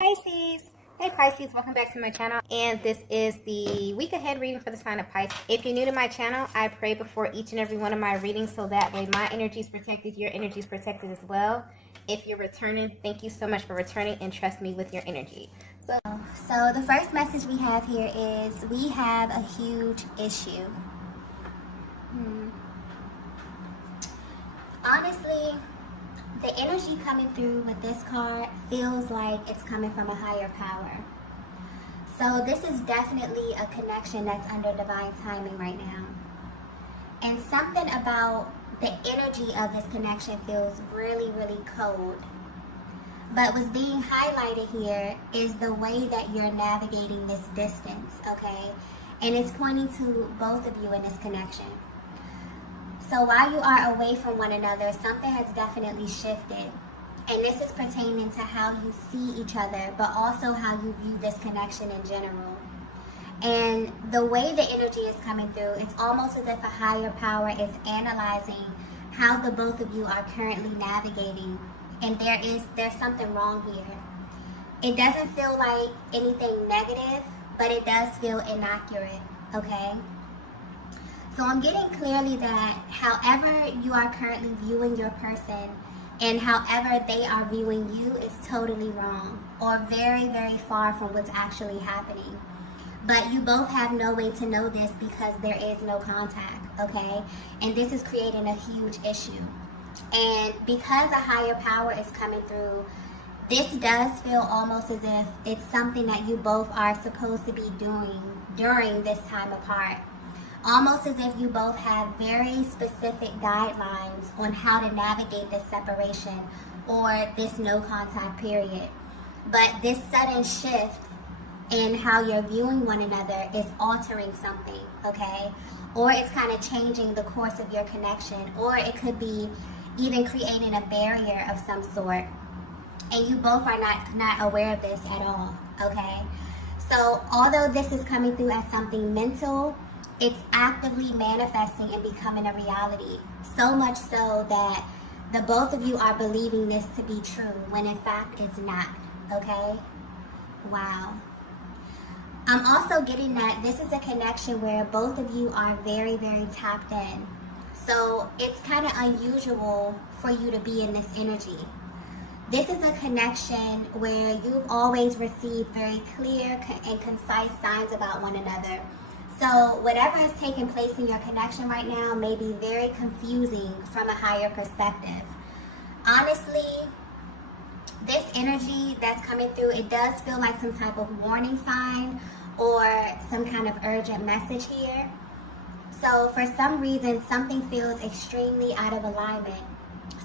Pisces. Hey Pisces, welcome back to my channel, and this is the week ahead reading for the sign of Pisces. If you're new to my channel, I pray before each and every one of my readings so that way my energy is protected, your energy is protected as well. If you're returning, thank you so much for returning and trust me with your energy. So the first message we have here is we have a huge issue. Honestly, the energy coming through with this card feels like it's coming from a higher power. So this is definitely a connection that's under divine timing right now. And something about the energy of this connection feels really, really cold. But what's being highlighted here is the way that you're navigating this distance, okay? And it's pointing to both of you in this connection. So while you are away from one another, something has definitely shifted. And this is pertaining to how you see each other, but also how you view this connection in general. And the way the energy is coming through, it's almost as if a higher power is analyzing how the both of you are currently navigating. And there's something wrong here. It doesn't feel like anything negative, but it does feel inaccurate, okay? So I'm getting clearly that however you are currently viewing your person and however they are viewing you is totally wrong or very, very far from what's actually happening. But you both have no way to know this because there is no contact, okay? And this is creating a huge issue. And because a higher power is coming through, this does feel almost as if it's something that you both are supposed to be doing during this time apart. Almost as if you both have very specific guidelines on how to navigate this separation or this no contact period. But this sudden shift in how you're viewing one another is altering something, okay? Or it's kind of changing the course of your connection, or it could be even creating a barrier of some sort. And you both are not aware of this at all, okay? So although this is coming through as something mental, it's actively manifesting and becoming a reality. So much so that the both of you are believing this to be true when in fact it's not, okay? Wow. I'm also getting that this is a connection where both of you are very, very tapped in. So it's kind of unusual for you to be in this energy. This is a connection where you've always received very clear and concise signs about one another. So whatever is taking place in your connection right now may be very confusing from a higher perspective. Honestly, this energy that's coming through, it does feel like some type of warning sign or some kind of urgent message here. So for some reason, something feels extremely out of alignment.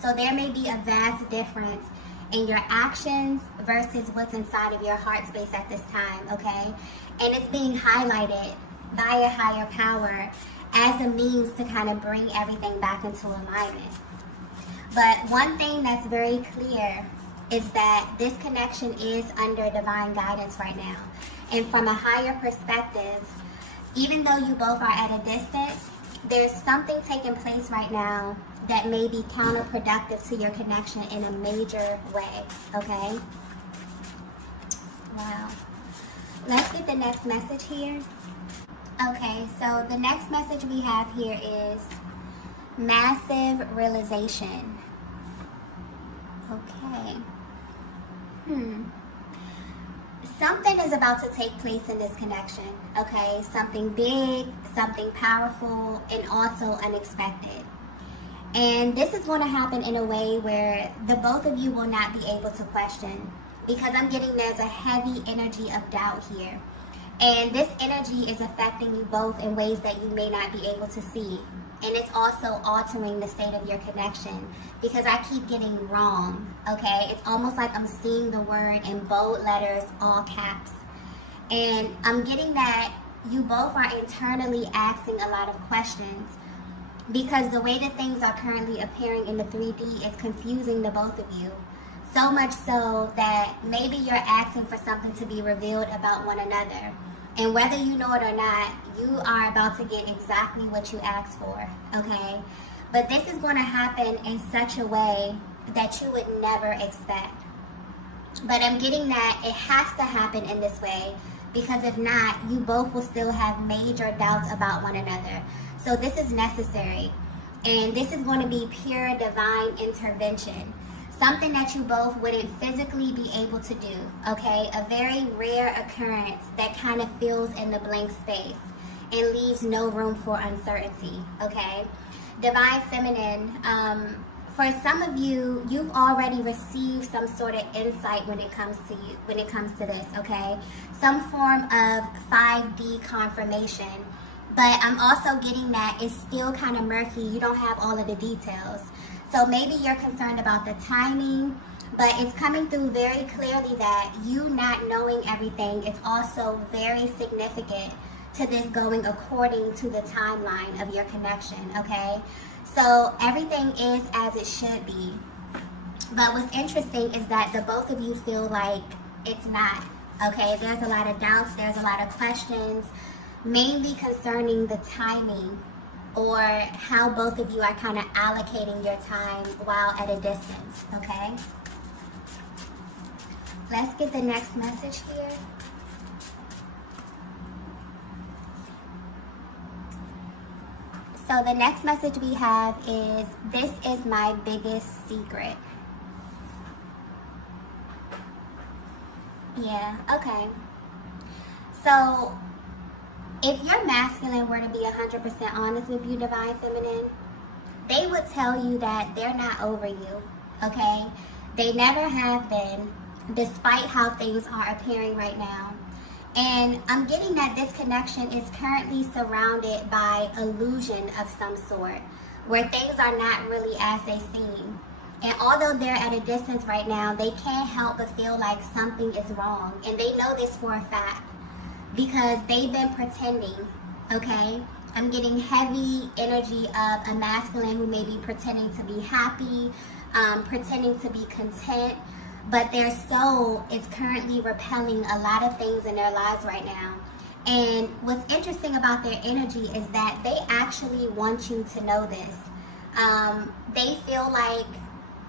So there may be a vast difference in your actions versus what's inside of your heart space at this time, okay? And it's being highlighted by a higher power as a means to kind of bring everything back into alignment. But one thing that's very clear is that this connection is under divine guidance right now. And from a higher perspective, even though you both are at a distance, there's something taking place right now that may be counterproductive to your connection in a major way, okay? Wow. Let's get the next message here. Okay, so the next message we have here is massive realization. Okay. Something is about to take place in this connection, okay? Something big, something powerful, and also unexpected. And this is going to happen in a way where the both of you will not be able to question, because I'm getting there's a heavy energy of doubt here. And this energy is affecting you both in ways that you may not be able to see. And it's also altering the state of your connection because I keep getting wrong, okay? It's almost like I'm seeing the word in bold letters, all caps. And I'm getting that you both are internally asking a lot of questions because the way that things are currently appearing in the 3D is confusing the both of you. So much so that maybe you're asking for something to be revealed about one another. And whether you know it or not, you are about to get exactly what you asked for, okay? But this is going to happen in such a way that you would never expect. But I'm getting that it has to happen in this way, because if not, you both will still have major doubts about one another. So this is necessary. And this is going to be pure divine intervention. Something that you both wouldn't physically be able to do, okay? A very rare occurrence that kind of fills in the blank space and leaves no room for uncertainty, okay? Divine feminine, for some of you, you've already received some sort of insight when it comes to this, okay? Some form of 5D confirmation. But I'm also getting that it's still kind of murky. You don't have all of the details. So maybe you're concerned about the timing, but it's coming through very clearly that you not knowing everything is also very significant to this going according to the timeline of your connection, okay? So everything is as it should be. But what's interesting is that the both of you feel like it's not, okay? There's a lot of doubts, there's a lot of questions, mainly concerning the timing or how both of you are kind of allocating your time while at a distance, okay? Let's get the next message here. So the next message we have is, this is my biggest secret. Yeah, okay. So if your masculine were to be 100% honest with you, Divine Feminine, they would tell you that they're not over you, okay? They never have been, despite how things are appearing right now. And I'm getting that this connection is currently surrounded by illusion of some sort, where things are not really as they seem. And although they're at a distance right now, they can't help but feel like something is wrong. And they know this for a fact, because they've been pretending, okay? I'm getting heavy energy of a masculine who may be pretending to be happy, pretending to be content, but their soul is currently repelling a lot of things in their lives right now. And what's interesting about their energy is that they actually want you to know this. They feel like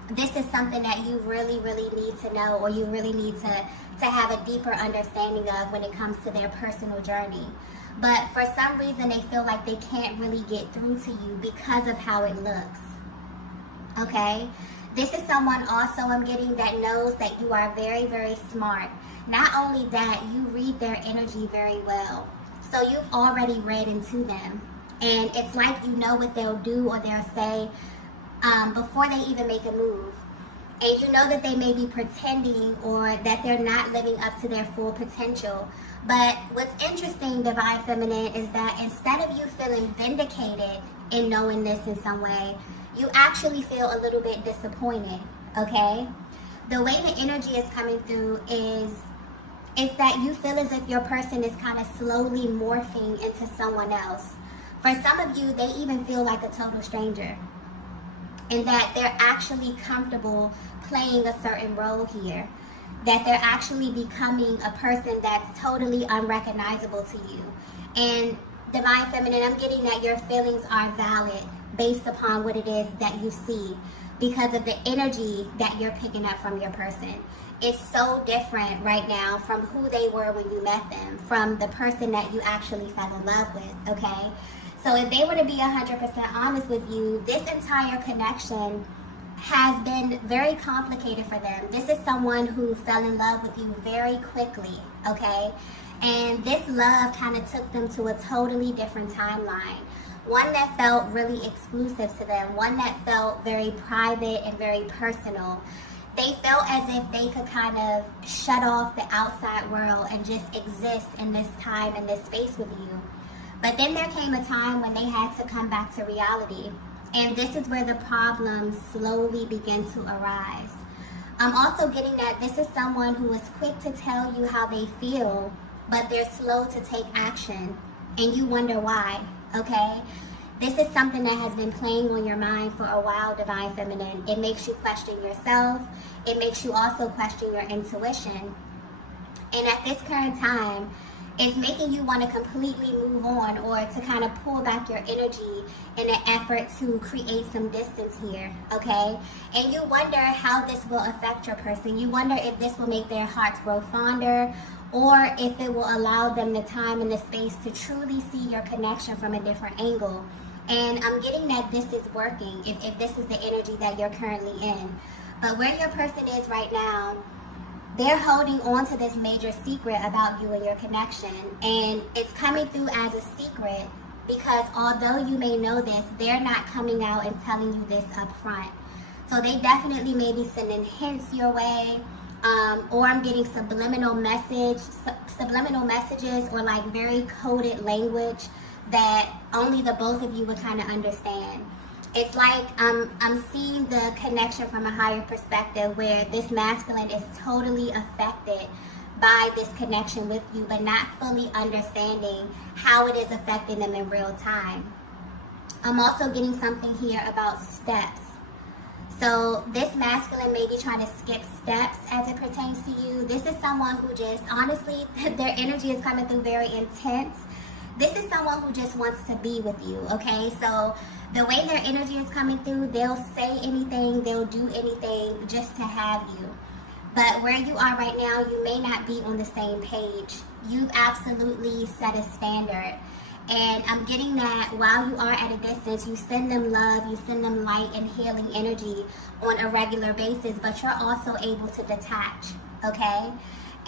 this is something that you really, really need to know, or you really need to have a deeper understanding of when it comes to their personal journey. But for some reason, they feel like they can't really get through to you because of how it looks, okay? This is someone also I'm getting that knows that you are very, very smart. Not only that, you read their energy very well. So you've already read into them. And it's like you know what they'll do or they'll say before they even make a move. And you know that they may be pretending or that they're not living up to their full potential. But what's interesting, Divine Feminine, is that instead of you feeling vindicated in knowing this in some way, you actually feel a little bit disappointed, okay? The way the energy is coming through is that you feel as if your person is kind of slowly morphing into someone else. For some of you, they even feel like a total stranger, and that they're actually comfortable playing a certain role here, that they're actually becoming a person that's totally unrecognizable to you. And Divine Feminine, I'm getting that your feelings are valid based upon what it is that you see, because of the energy that you're picking up from your person. It's so different right now from who they were when you met them, from the person that you actually fell in love with, okay? So if they were to be 100% honest with you, this entire connection has been very complicated for them. This is someone who fell in love with you very quickly, okay? And this love kind of took them to a totally different timeline. One that felt really exclusive to them, one that felt very private and very personal. They felt as if they could kind of shut off the outside world and just exist in this time and this space with you. But then there came a time when they had to come back to reality. And this is where the problems slowly begin to arise. I'm also getting that this is someone who is quick to tell you how they feel, but they're slow to take action. And you wonder why. Okay, this is something that has been playing on your mind for a while, Divine Feminine. It makes you question yourself. It makes you also question your intuition. And at this current time, It's making you want to completely move on, or to kind of pull back your energy in an effort to create some distance here, okay? And you wonder how this will affect your person. You wonder if this will make their hearts grow fonder, or if it will allow them the time and the space to truly see your connection from a different angle. And I'm getting that this is working, if this is the energy that you're currently in. But where your person is right now, they're holding on to this major secret about you and your connection. And it's coming through as a secret because although you may know this, they're not coming out and telling you this up front. So they definitely may be sending hints your way, or I'm getting subliminal messages, or like very coded language that only the both of you would kind of understand. It's like I'm seeing the connection from a higher perspective where this masculine is totally affected by this connection with you, but not fully understanding how it is affecting them in real time. I'm also getting something here about steps. So this masculine may be trying to skip steps as it pertains to you. This is someone who just, honestly, their energy is coming through very intense. This is someone who just wants to be with you, okay? So the way their energy is coming through, they'll say anything, they'll do anything just to have you. But where you are right now, you may not be on the same page. You've absolutely set a standard. And I'm getting that while you are at a distance, you send them love, you send them light and healing energy on a regular basis, but you're also able to detach, okay?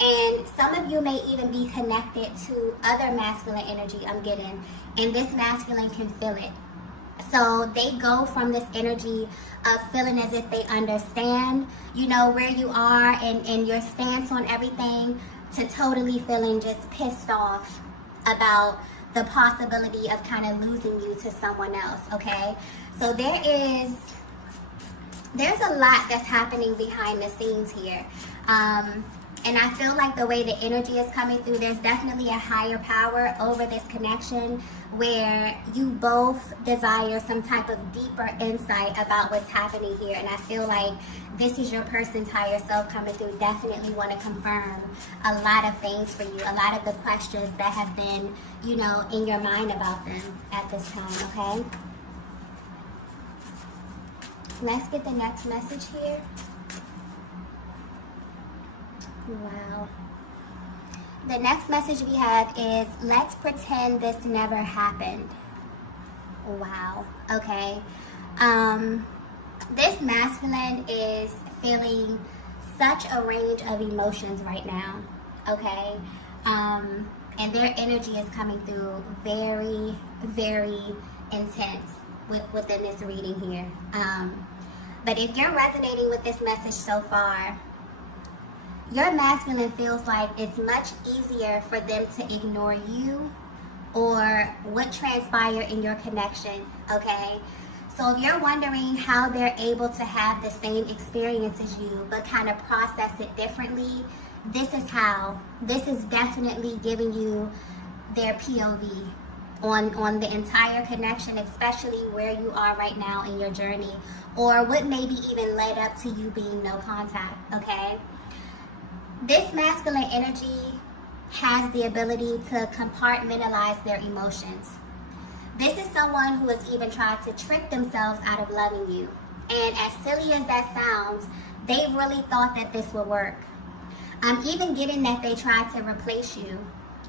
And some of you may even be connected to other masculine energy I'm getting, and this masculine can feel it. So they go from this energy of feeling as if they understand, you know, where you are and your stance on everything, to totally feeling just pissed off about the possibility of kind of losing you to someone else, okay? So there's a lot that's happening behind the scenes here. And I feel like the way the energy is coming through, there's definitely a higher power over this connection where you both desire some type of deeper insight about what's happening here. And I feel like this is your person's higher self coming through. Definitely want to confirm a lot of things for you, a lot of the questions that have been, you know, in your mind about them at this time, okay? Let's get the next message here. Wow. The next message we have is, let's pretend this never happened. Wow. Okay. This masculine is feeling such a range of emotions right now. Okay. And their energy is coming through very, very intense within this reading here. But if you're resonating with this message so far, your masculine feels like it's much easier for them to ignore you or what transpired in your connection, okay? So if you're wondering how they're able to have the same experience as you but kind of process it differently, this is how. This is definitely giving you their POV on the entire connection, especially where you are right now in your journey, or what maybe even led up to you being no contact, okay? This masculine energy has the ability to compartmentalize their emotions. This is someone who has even tried to trick themselves out of loving you. And as silly as that sounds, they really thought that this would work. I'm even getting that they tried to replace you,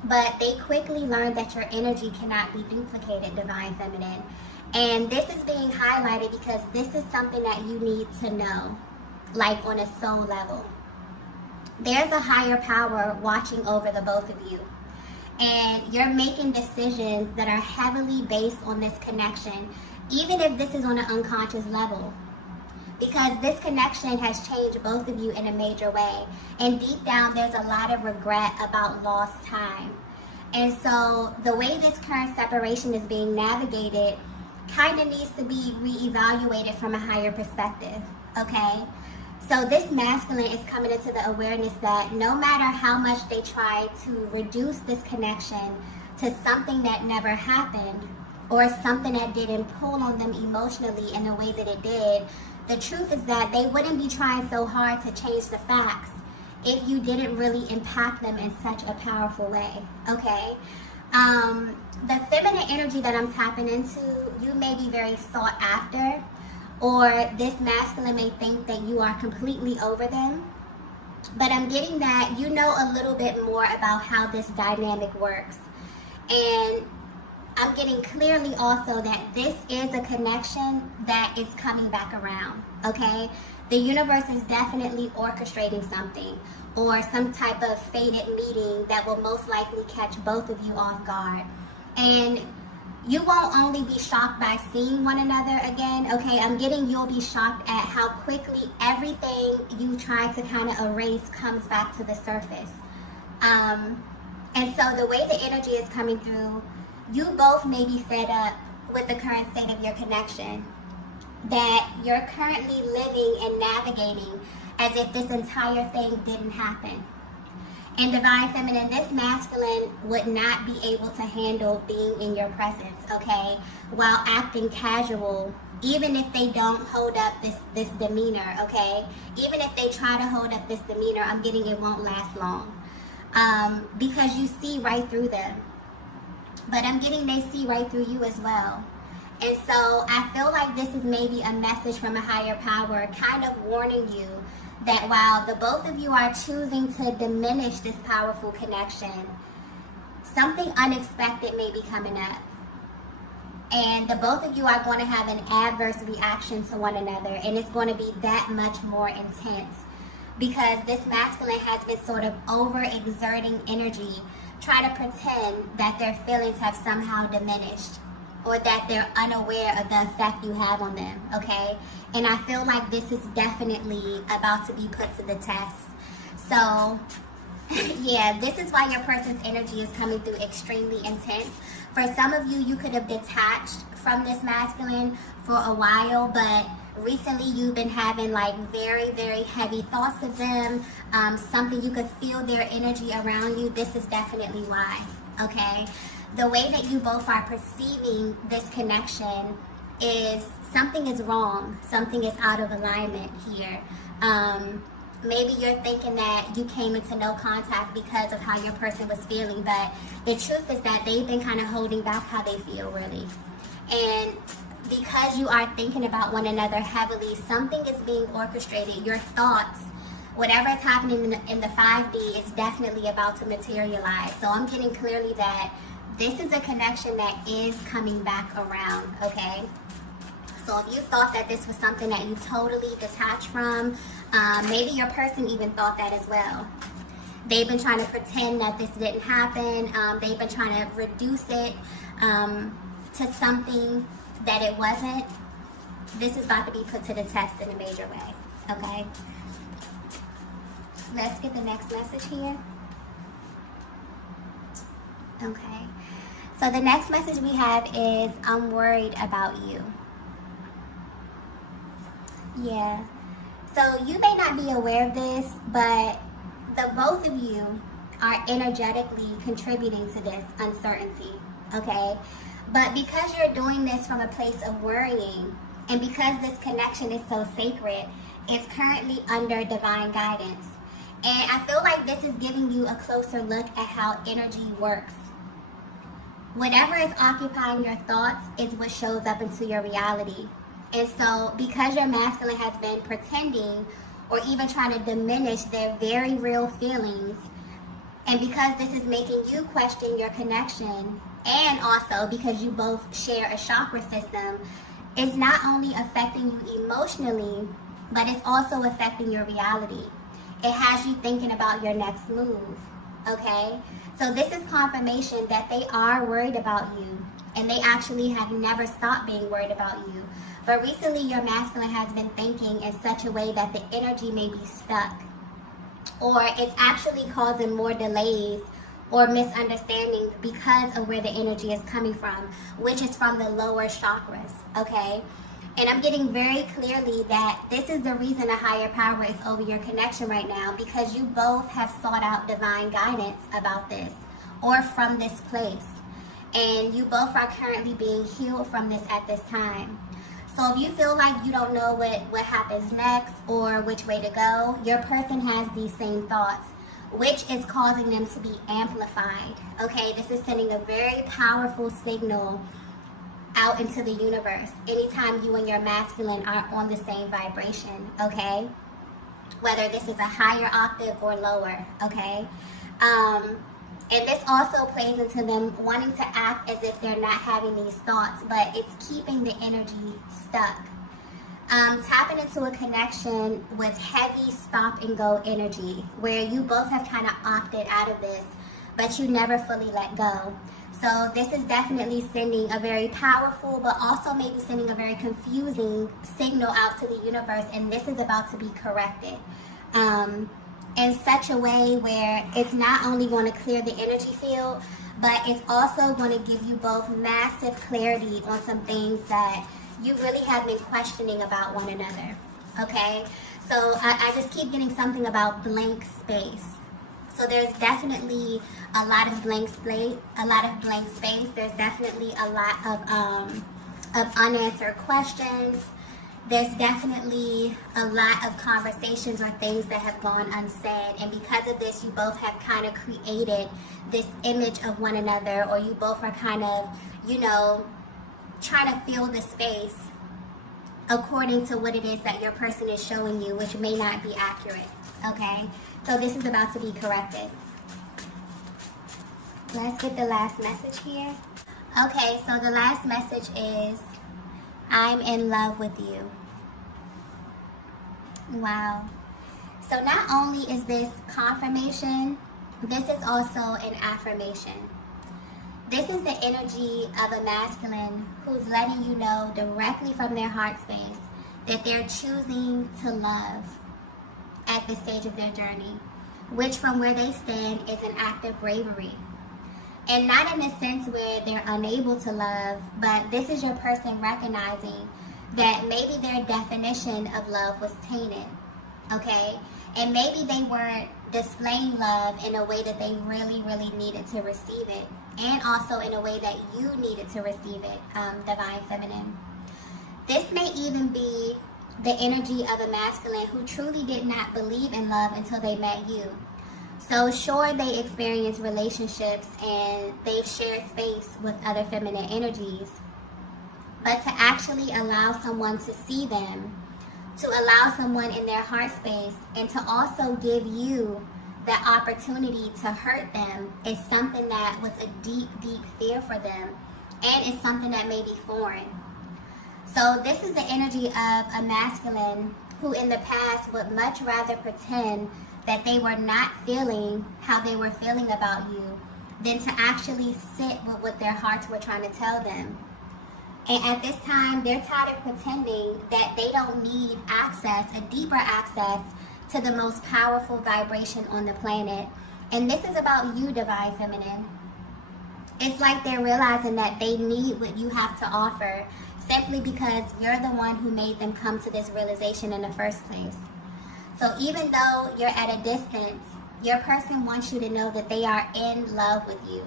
but they quickly learned that your energy cannot be duplicated, Divine Feminine. And this is being highlighted because this is something that you need to know, like on a soul level. There's a higher power watching over the both of you. And you're making decisions that are heavily based on this connection, even if this is on an unconscious level. Because this connection has changed both of you in a major way. And deep down, there's a lot of regret about lost time. And so the way this current separation is being navigated kind of needs to be reevaluated from a higher perspective, okay? So this masculine is coming into the awareness that no matter how much they try to reduce this connection to something that never happened or something that didn't pull on them emotionally in the way that it did, the truth is that they wouldn't be trying so hard to change the facts if you didn't really impact them in such a powerful way, okay? The feminine energy that I'm tapping into, you may be very sought after, or this masculine may think that you are completely over them. But I'm getting that you know a little bit more about how this dynamic works. And I'm getting clearly also that this is a connection that is coming back around, okay? The universe is definitely orchestrating something, or some type of fated meeting that will most likely catch both of you off guard. And you won't only be shocked by seeing one another again, okay? I'm getting you'll be shocked at how quickly everything you tried to kind of erase comes back to the surface. And so the way the energy is coming through, you both may be fed up with the current state of your connection, that you're currently living and navigating as if this entire thing didn't happen. And Divine Feminine, this masculine would not be able to handle being in your presence, okay, while acting casual, even if they don't hold up this demeanor, okay? Even if they try to hold up this demeanor, I'm getting it won't last long, because you see right through them. But I'm getting they see right through you as well. And so I feel like this is maybe a message from a higher power kind of warning you that while the both of you are choosing to diminish this powerful connection, something unexpected may be coming up. And the both of you are going to have an adverse reaction to one another, and it's going to be that much more intense because this masculine has been sort of overexerting energy, trying to pretend that their feelings have somehow diminished, or that they're unaware of the effect you have on them, okay? And I feel like this is definitely about to be put to the test. So, yeah, this is why your person's energy is coming through extremely intense. For some of you, you could have detached from this masculine for a while, but recently you've been having like very, very heavy thoughts of them, something you could feel their energy around you. This is definitely why, okay? The way that you both are perceiving this connection is something is wrong. Something is out of alignment here. Maybe you're thinking that you came into no contact because of how your person was feeling, but the truth is that they've been kind of holding back how they feel, really. And because you are thinking about one another heavily, something is being orchestrated. Your thoughts, whatever is happening in the 5D is definitely about to materialize. So I'm getting clearly that this is a connection that is coming back around, okay? So if you thought that this was something that you totally detached from, maybe your person even thought that as well. They've been trying to pretend that this didn't happen. They've been trying to reduce it to something that it wasn't. This is about to be put to the test in a major way, okay? Let's get the next message here. Okay. So the next message we have is, I'm worried about you. Yeah. So you may not be aware of this, but the both of you are energetically contributing to this uncertainty, okay? But because you're doing this from a place of worrying, and because this connection is so sacred, it's currently under divine guidance. And I feel like this is giving you a closer look at how energy works. Whatever is occupying your thoughts is what shows up into your reality. And so because your masculine has been pretending or even trying to diminish their very real feelings, and because this is making you question your connection, and also because you both share a chakra system, it's not only affecting you emotionally, but it's also affecting your reality. It has you thinking about your next move, okay? So this is confirmation that they are worried about you, and they actually have never stopped being worried about you. But recently your masculine has been thinking in such a way that the energy may be stuck, or it's actually causing more delays or misunderstandings because of where the energy is coming from, which is from the lower chakras, okay? And I'm getting very clearly that this is the reason a higher power is over your connection right now, because you both have sought out divine guidance about this or from this place. And you both are currently being healed from this at this time. So if you feel like you don't know what happens next or which way to go, your person has these same thoughts, which is causing them to be amplified. Okay, this is sending a very powerful signal out into the universe anytime you and your masculine are on the same vibration. Okay, whether this is a higher octave or lower. Okay, and this also plays into them wanting to act as if they're not having these thoughts, but it's keeping the energy stuck. Tapping into a connection with heavy stop and go energy, where you both have kind of opted out of this, but you never fully let go. So this is definitely sending a very powerful, but also maybe sending a very confusing signal out to the universe, and this is about to be corrected. In such a way where it's not only going to clear the energy field, but it's also going to give you both massive clarity on some things that you really have been questioning about one another. Okay, so I just keep getting something about blank space. So there's definitely a lot of blank space. There's definitely a lot of unanswered questions. There's definitely a lot of conversations or things that have gone unsaid, and because of this, you both have kind of created this image of one another, or you both are kind of, trying to fill the space according to what it is that your person is showing you, which may not be accurate. Okay, so this is about to be corrected. Let's get the last message here. Okay, so the last message is, I'm in love with you. Wow. So not only is this confirmation, this is also an affirmation. This is the energy of a masculine who's letting you know directly from their heart space that they're choosing to love at this stage of their journey, which from where they stand is an act of bravery. And not in a sense where they're unable to love, but this is your person recognizing that maybe their definition of love was tainted, okay? And maybe they weren't displaying love in a way that they really, really needed to receive it, and also in a way that you needed to receive it, Divine Feminine. This may even be the energy of a masculine who truly did not believe in love until they met you. So sure, they experienced relationships and they've shared space with other feminine energies, but to actually allow someone to see them, to allow someone in their heart space, and to also give you that opportunity to hurt them is something that was a deep, deep fear for them, and it's something that may be foreign. So this is the energy of a masculine who in the past would much rather pretend that they were not feeling how they were feeling about you than to actually sit with what their hearts were trying to tell them. And at this time, they're tired of pretending that they don't need access, a deeper access to the most powerful vibration on the planet. And this is about you, Divine Feminine. It's like they're realizing that they need what you have to offer simply because you're the one who made them come to this realization in the first place. So even though you're at a distance, your person wants you to know that they are in love with you.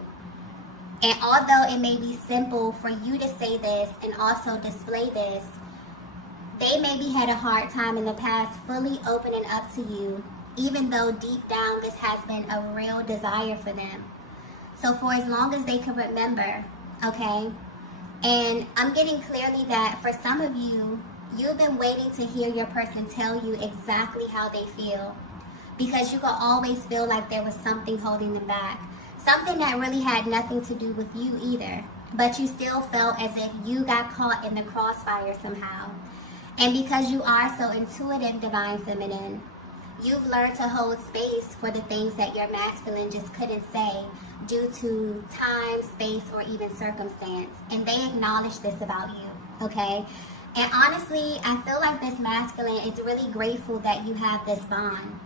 And although it may be simple for you to say this and also display this, they maybe had a hard time in the past fully opening up to you, even though deep down this has been a real desire for them. So for as long as they can remember, okay? And I'm getting clearly that for some of you, you've been waiting to hear your person tell you exactly how they feel, because you could always feel like there was something holding them back. Something that really had nothing to do with you either, but you still felt as if you got caught in the crossfire somehow. And because you are so intuitive, Divine Feminine, you've learned to hold space for the things that your masculine just couldn't say due to time, space, or even circumstance. And they acknowledge this about you, okay? And honestly, I feel like this masculine is really grateful that you have this bond,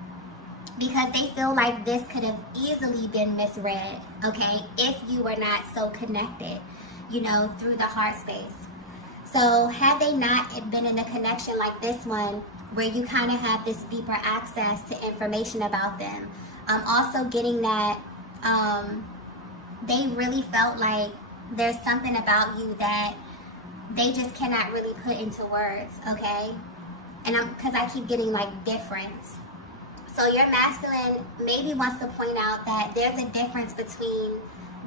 because they feel like this could have easily been misread, okay, if you were not so connected, through the heart space. So had they not been in a connection like this one, where you kind of have this deeper access to information about them, also getting that they really felt like there's something about you that they just cannot really put into words, okay? And because I keep getting like difference. So your masculine maybe wants to point out that there's a difference between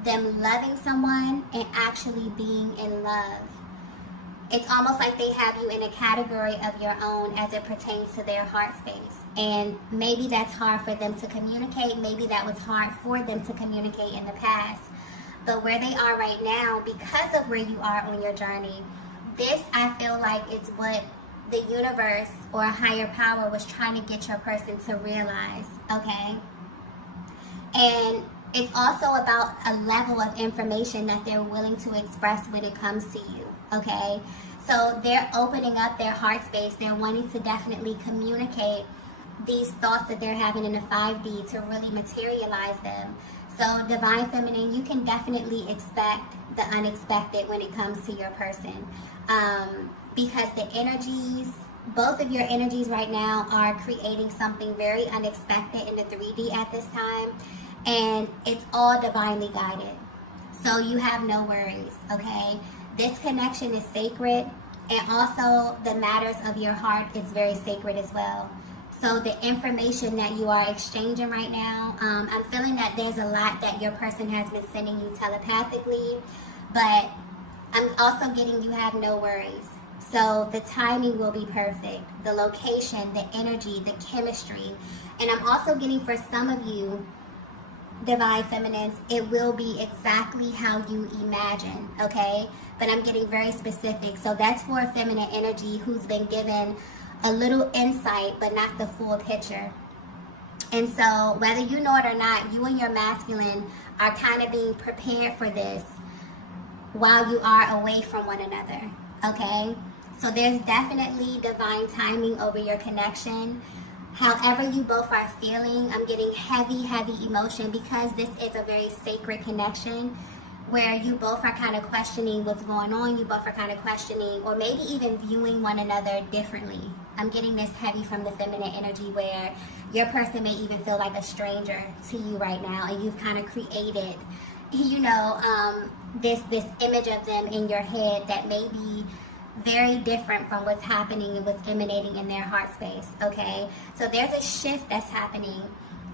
them loving someone and actually being in love. It's almost like they have you in a category of your own as it pertains to their heart space. And maybe that's hard for them to communicate. Maybe that was hard for them to communicate in the past. But where they are right now, because of where you are on your journey, this, I feel like, it's what the universe or a higher power was trying to get your person to realize, okay? And it's also about a level of information that they're willing to express when it comes to you, okay? So they're opening up their heart space. They're wanting to definitely communicate these thoughts that they're having in the 5D to really materialize them. So Divine Feminine, you can definitely expect the unexpected when it comes to your person. Because the energies, both of your energies right now are creating something very unexpected in the 3D at this time. And it's all divinely guided. So you have no worries, okay? This connection is sacred, and also the matters of your heart is very sacred as well. So the information that you are exchanging right now, I'm feeling that there's a lot that your person has been sending you telepathically, but I'm also getting you have no worries. So the timing will be perfect, the location, the energy, the chemistry, and I'm also getting for some of you, Divine Feminines, it will be exactly how you imagine, okay? But I'm getting very specific. So that's for a feminine energy who's been given a little insight, but not the full picture. And so whether you know it or not, you and your masculine are kind of being prepared for this while you are away from one another, okay? So there's definitely divine timing over your connection. However you both are feeling, I'm getting heavy, heavy emotion because this is a very sacred connection where you both are kind of questioning what's going on. You both are kind of questioning or maybe even viewing one another differently. I'm getting this heavy from the feminine energy where your person may even feel like a stranger to you right now, and you've kind of created, you know, this image of them in your head that may be very different from what's happening and what's emanating in their heart space, okay? So there's a shift that's happening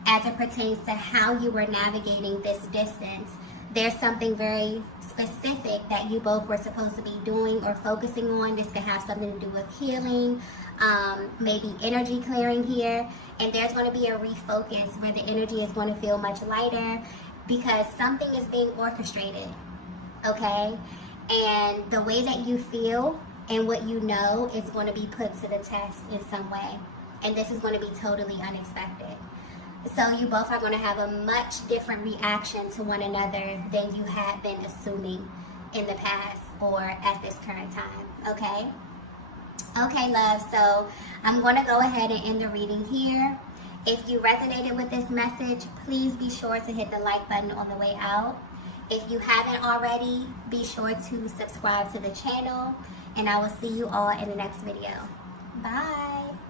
as it pertains to how you were navigating this distance. There's something very specific that you both were supposed to be doing or focusing on. This could have something to do with healing, maybe energy clearing here. And there's going to be a refocus where the energy is going to feel much lighter because something is being orchestrated, okay? And the way that you feel and what you know is going to be put to the test in some way. And this is going to be totally unexpected. So you both are going to have a much different reaction to one another than you had been assuming in the past or at this current time, okay? Okay, love, so I'm going to go ahead and end the reading here. If you resonated with this message, please be sure to hit the like button on the way out. If you haven't already, be sure to subscribe to the channel, and I will see you all in the next video. Bye.